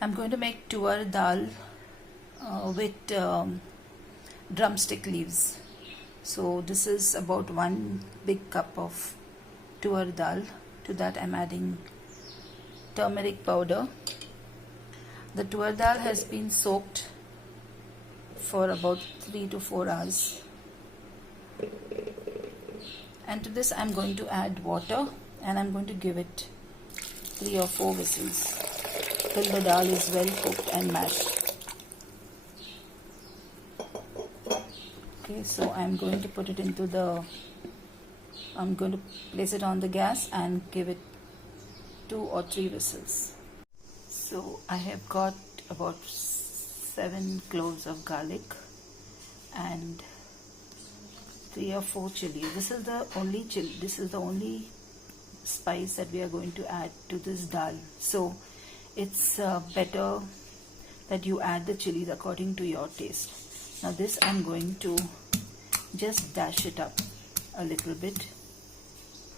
I'm going to make tuvar dal with drumstick leaves. So this is about 1 big cup of tuvar dal. To that I'm adding turmeric powder. The tuvar dal has been soaked for about 3 to 4 hours. And to this I'm going to add water, and I'm going to give it 3 or 4 whistles till the dal is well cooked and mashed. Okay, so I'm going to put it I'm going to place it on the gas and give it 2 or 3 whistles. So I have got about 7 cloves of garlic and 3 or 4 chilies. This is the only chili. This is the only spice that we are going to add to this dal. So it's better that you add the chilies according to your taste. Now this I'm going to just dash it up a little bit.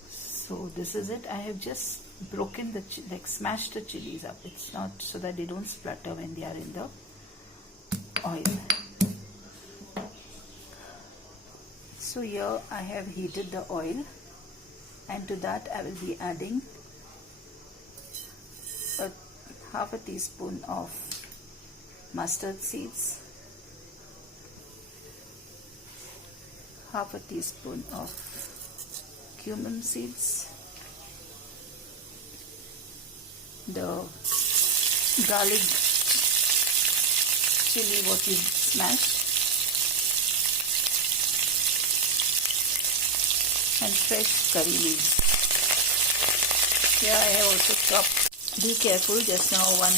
So this is it. I have just broken smashed the chilies up. It's not so that they don't splutter when they are in the oil. So here I have heated the oil, and to that I will be adding half a teaspoon of mustard seeds, half a teaspoon of cumin seeds, the garlic chili what you smashed, and fresh curry leaves. Here I have also chopped. Be careful, just now one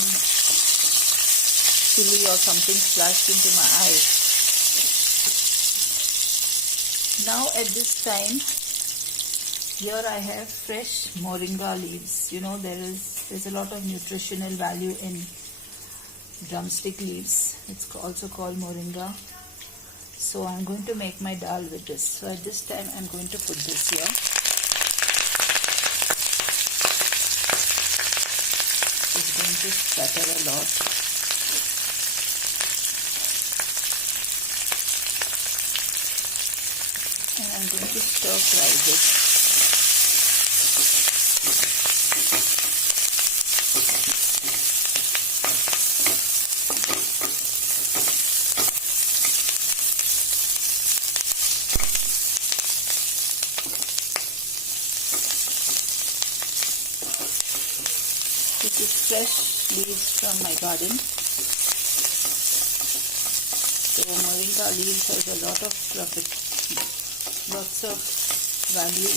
chili or something splashed into my eye. Now at this time, here I have fresh moringa leaves. You know, there's a lot of nutritional value in drumstick leaves. It's also called moringa. So I'm going to make my dal with this. So at this time I'm going to put this here. It's going to splatter a lot. And I'm going to stir fry this. This is fresh leaves from my garden. So moringa leaves has a lot of profit, lots of value,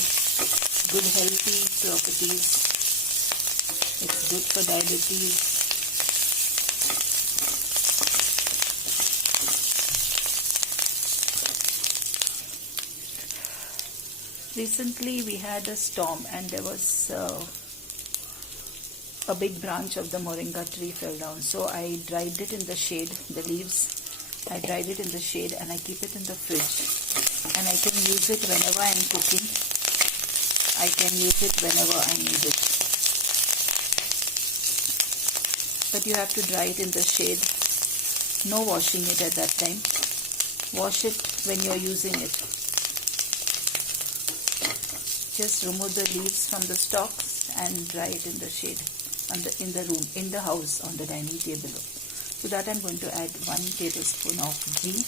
good healthy properties. It's good for diabetes. Recently we had a storm, and there was a big branch of the moringa tree fell down. So I dried it in the shade, the leaves. I dried it in the shade and I keep it in the fridge. And I can use it whenever I am cooking. I can use it whenever I need it. But you have to dry it in the shade. No washing it at that time. Wash it when you are using it. Just remove the leaves from the stalks and dry it in the shade. In the room, in the house, on the dining table. To that I'm going to add 1 tablespoon of ghee.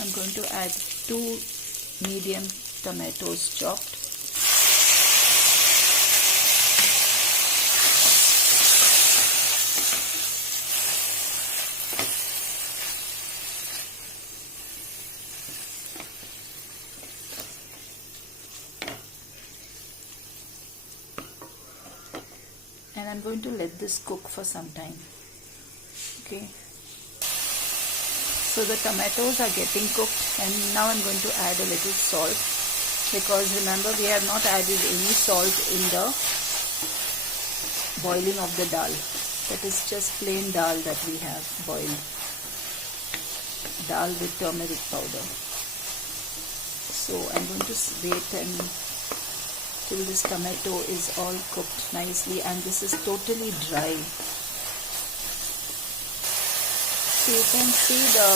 I'm going to add 2 medium tomatoes chopped. And I'm going to let this cook for some time. Okay. So the tomatoes are getting cooked, and now I'm going to add a little salt, because remember we have not added any salt in the boiling of the dal. That is just plain dal that we have boiled. dal with turmeric powder. So I'm going to wait till this tomato is all cooked nicely, and this is totally dry. So you can see the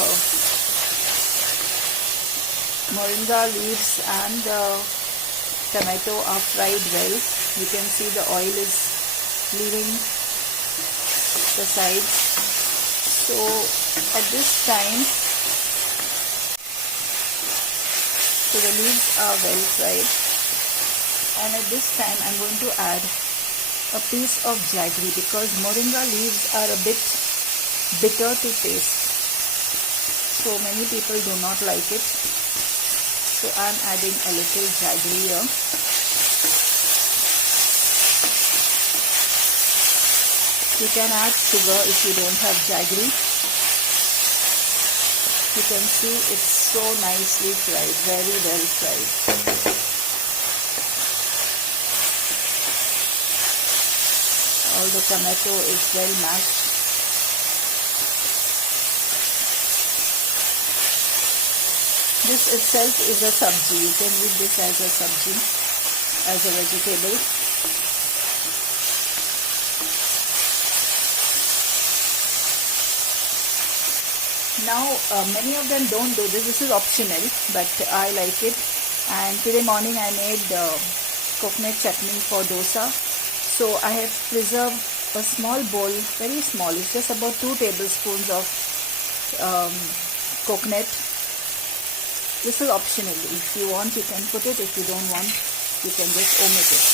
moringa leaves and the tomato are fried well. You can see the oil is leaving the sides. So at this time, so the leaves are well fried, and at this time I'm going to add a piece of jaggery, because moringa leaves are a bit bitter to taste. So many people do not like it. So I'm adding a little jaggery here. You can add sugar if you don't have jaggery. You can see it's so nicely fried, very well fried. All the tomato is well mashed. This itself is a sabji. You can eat this as a sabji, as a vegetable. Now, many of them don't do this. This is optional, but I like it. And today morning I made coconut chutney for dosa. So I have preserved a small bowl, very small. It's just about 2 tablespoons of coconut. This is optional. If you want, you can put it. If you don't want, you can just omit it.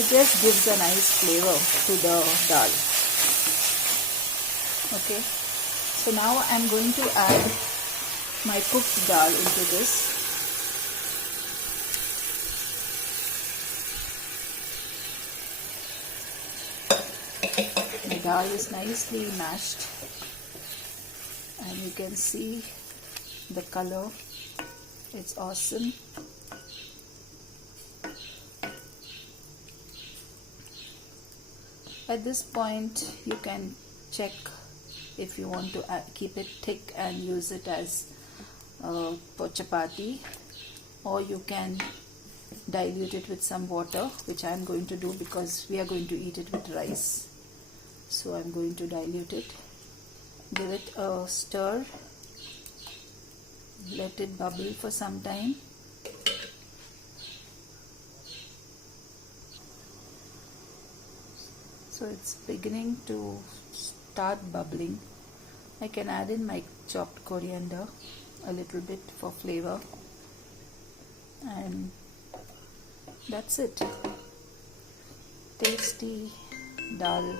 It just gives a nice flavor to the dal. Okay. So now I'm going to add my cooked dal into this. The dal is nicely mashed, and you can see the color. It's awesome. At this point, you can check if you want to keep it thick and use it as for chapati, or you can dilute it with some water, which I am going to do because we are going to eat it with rice. So I'm going to dilute it, give it a stir, let it bubble for some time. So it's beginning to start bubbling. I can add in my chopped coriander a little bit for flavor, and that's it. Tasty dal